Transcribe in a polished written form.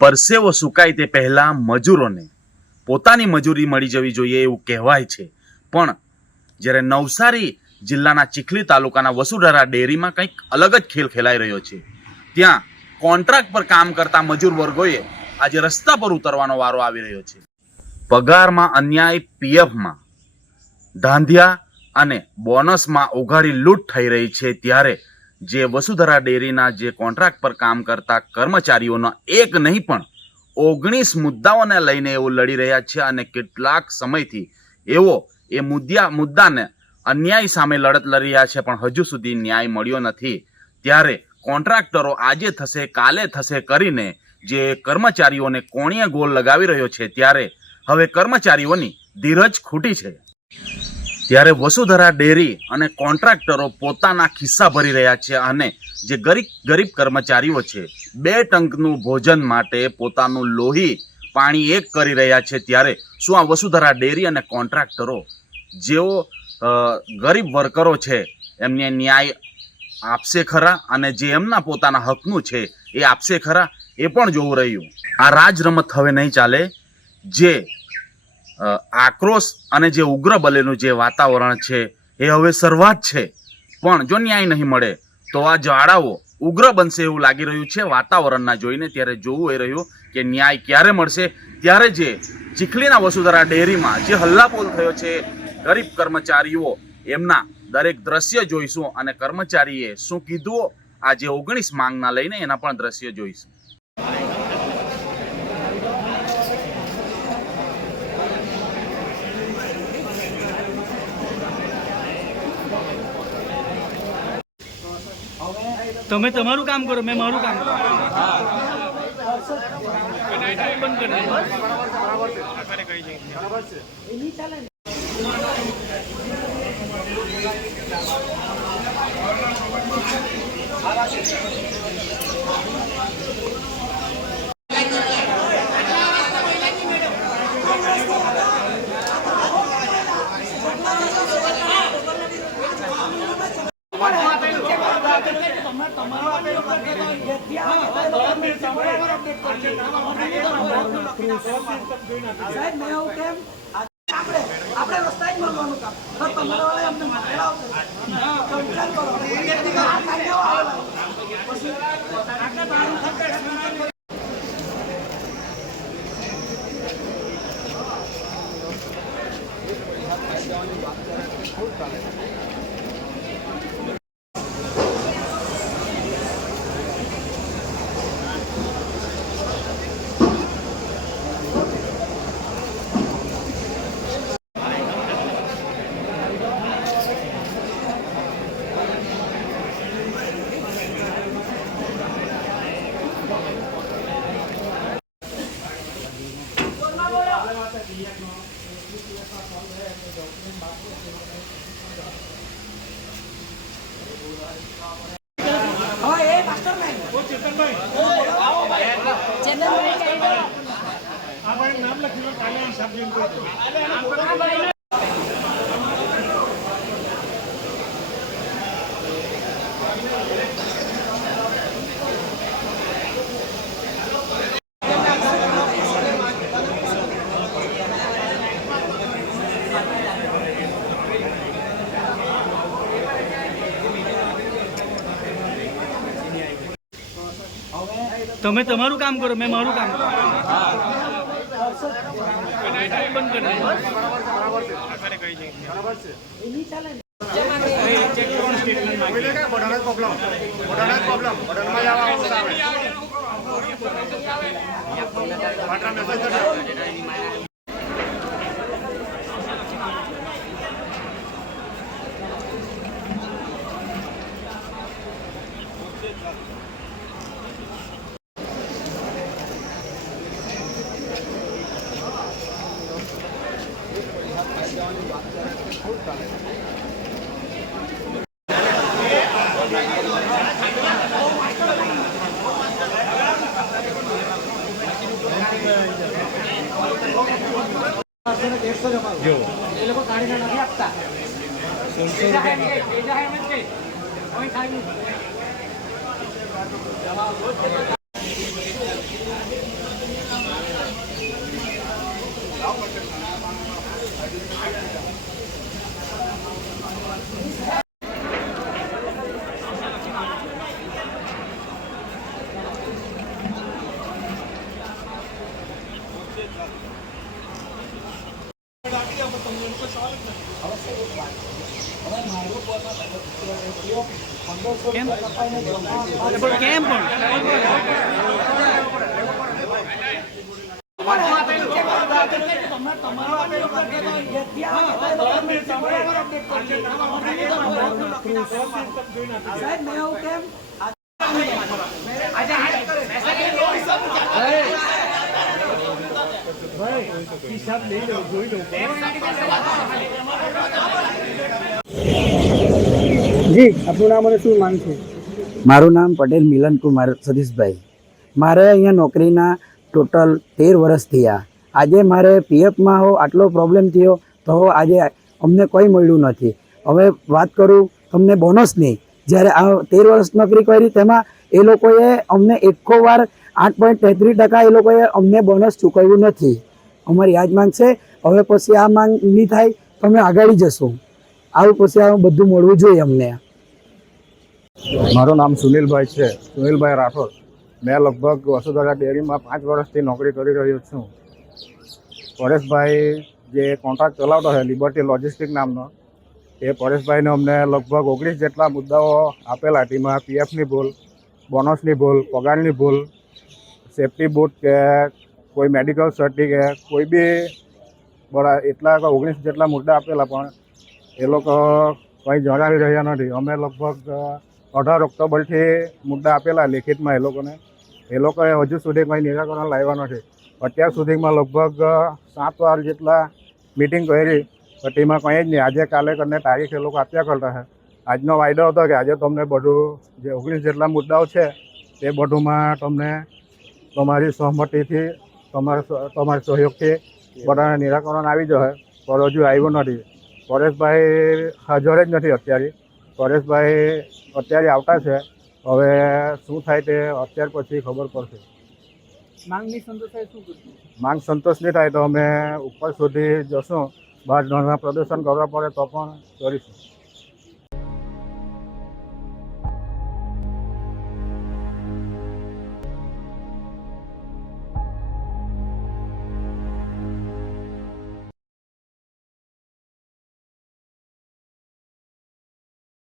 પરસેવો સુકાય તે પહેલા મજૂરોને પોતાની મજૂરી મળી જવી જોઈએ એવું કહેવાય છે, પણ જ્યારે નવસારી જિલ્લાના ચીખલી તાલુકાના વસુધારા ડેરીમાં કંઈક અલગ જ ખેલ ખેલાઈ રહ્યો છે। ત્યાં કોન્ટ્રાક્ટ પર કામ કરતા મજૂર વર્ગોએ આજે રસ્તા પર ઉતરવાનો વારો આવી રહ્યો છે। પગારમાં અન્યાય, પીએફમાં ધાંધિયા અને બોનસમાં ઉઘાડી લૂંટ થઈ રહી છે, ત્યારે જે વસુધારા ડેરીના જે કોન્ટ્રાક્ટ પર કામ કરતા કર્મચારીઓના એક નહીં પણ 19 મુદ્દાઓને લઈને એવો લડી રહ્યા છે અને કેટલાક સમયથી એવો એ મુદ્દાને અન્યાય સામે લડત લડી રહ્યા છે, પણ હજુ સુધી ન્યાય મળ્યો નથી। ત્યારે કોન્ટ્રાક્ટરો આજે થશે કાલે થશે કરીને જે કર્મચારીઓને કોણીએ ગોળ લગાવી રહ્યો છે, ત્યારે હવે કર્મચારીઓની ધીરજ ખૂટી છે। ત્યારે વસુધારા ડેરી અને કોન્ટ્રાક્ટરો પોતાના ખિસ્સા ભરી રહ્યા છે અને જે ગરીબ કર્મચારીઓ છે 2 ટંકનું ભોજન માટે પોતાનું લોહી પાણી એક કરી રહ્યા છે। ત્યારે શું આ વસુધારા ડેરી અને કોન્ટ્રાક્ટરો જેઓ ગરીબ વર્કરો છે એમને ન્યાય આપશે ખરા અને જે એમના પોતાના હકનું છે એ આપશે ખરા, એ પણ જોવું રહ્યું। આ રાજ રમત હવે નહીં ચાલે। જે આક્રોશ અને જે ઉગ્ર બલેનું જે વાતાવરણ છે એ હવે શરૂઆત છે, પણ જો ન્યાય નહીં મળે તો આ જ્વાળાઓ ઉગ્ર બનશે એવું લાગી રહ્યું છે વાતાવરણના જોઈને। ત્યારે જોવું એ રહ્યું કે ન્યાય ક્યારે મળશે। ત્યારે જે ચીખલીના વસુધારા ડેરીમાં જે હલ્લાબોલ થયો છે ગરીબ કર્મચારીઓ એમના દરેક દ્રશ્ય જોઈશું અને કર્મચારીએ શું કીધું આ જે 19 માંગના લઈને એના પણ દ્રશ્ય જોઈશું। તમે તમારું કામ કરો, મેં મારું કામ કરું। તમે તમારું કામ કરો, મેં મારું કામ કરું। કેમ કેમ જી આપણું નામ અને શું માંગ છે? મારું નામ પટેલ મિલન કુમાર સતીશભાઈ. મારે અહીંયા નોકરીના ટોટલ 13 વર્ષ થયા. આજે મારે પીએફમાં આટલો પ્રોબ્લેમ થયો તો આજે અમને કોઈ મળ્યું નથી. હવે વાત કરું તમને બોનસની, જ્યારે આ 13 વર્ષ નોકરી કરી તેમાં એ લોકોએ અમને એકો વાર 8.33% એ લોકોએ અમને બોનસ ચૂકવ્યું નથી. અમારી આ જ માંગ છે. હવે પછી આ માંગ નહીં થાય તો અમે આગળ જશું. આવું પછી આ બધું મળવું જોઈએ અમને. મારું નામ સુનિલભાઈ છે, સુનિલભાઈ રાઠોડ. મેં લગભગ વસુંધરા ડેરીમાં 5 વર્ષથી નોકરી કરી રહ્યો છું. પરેશભાઈ જે કોન્ટ્રાક્ટ ચલાવતો છે લિબર્ટી લોજિસ્ટિક નામનો, એ પરેશભાઈને અમને લગભગ 19 જેટલા મુદ્દાઓ આપેલા. તેમાં પીએફની ભૂલ, બોનસની ભૂલ, પગારની ભૂલ, સેફ્ટી બૂટ કે કોઈ મેડિકલ સર્ટિફિકેટ, કોઈ બી બરા એટલા 19 જેટલા મુદ્દા આપેલા, પણ એ લોકો કંઈ જણાવી રહ્યા નથી. અમે લગભગ 18 ઓક્ટોબરથી મુદ્દા આપેલા લેખિતમાં એ લોકોએ હજુ સુધી કંઈ નિરાકરણ લાવ્યા નથી. અત્યાર સુધીમાં લગભગ 7 વાર જેટલા મિટિંગ કરી, તો તેમાં કંઈ જ નહીં. આજે કાલે કરીને તારીખ એ લોકો આપ્યા કરતા છે. આજનો વાયદો હતો કે આજે તમને બધું જે 19 જેટલા મુદ્દાઓ છે તે બધુંમાં તમને તમારી સહમતિથી, તમારા સહયોગથી બધાને નિરાકરણ આવી જશે, પણ હજુ આવ્યું નથી. પરેશભાઈ હાજર જ નથી અત્યારે. પરેશભાઈ અત્યારે આવતા છે. હવે શું થાય તે અત્યાર પછી ખબર પડશે. માંગ નહીં સંતોષ થાય શું કરશું? માંગ સંતોષ નહીં થાય તો અમે ઉપર સુધી જશું. બહાર ધરણા પ્રદર્શન કરવા પડે તો પણ કરીશું.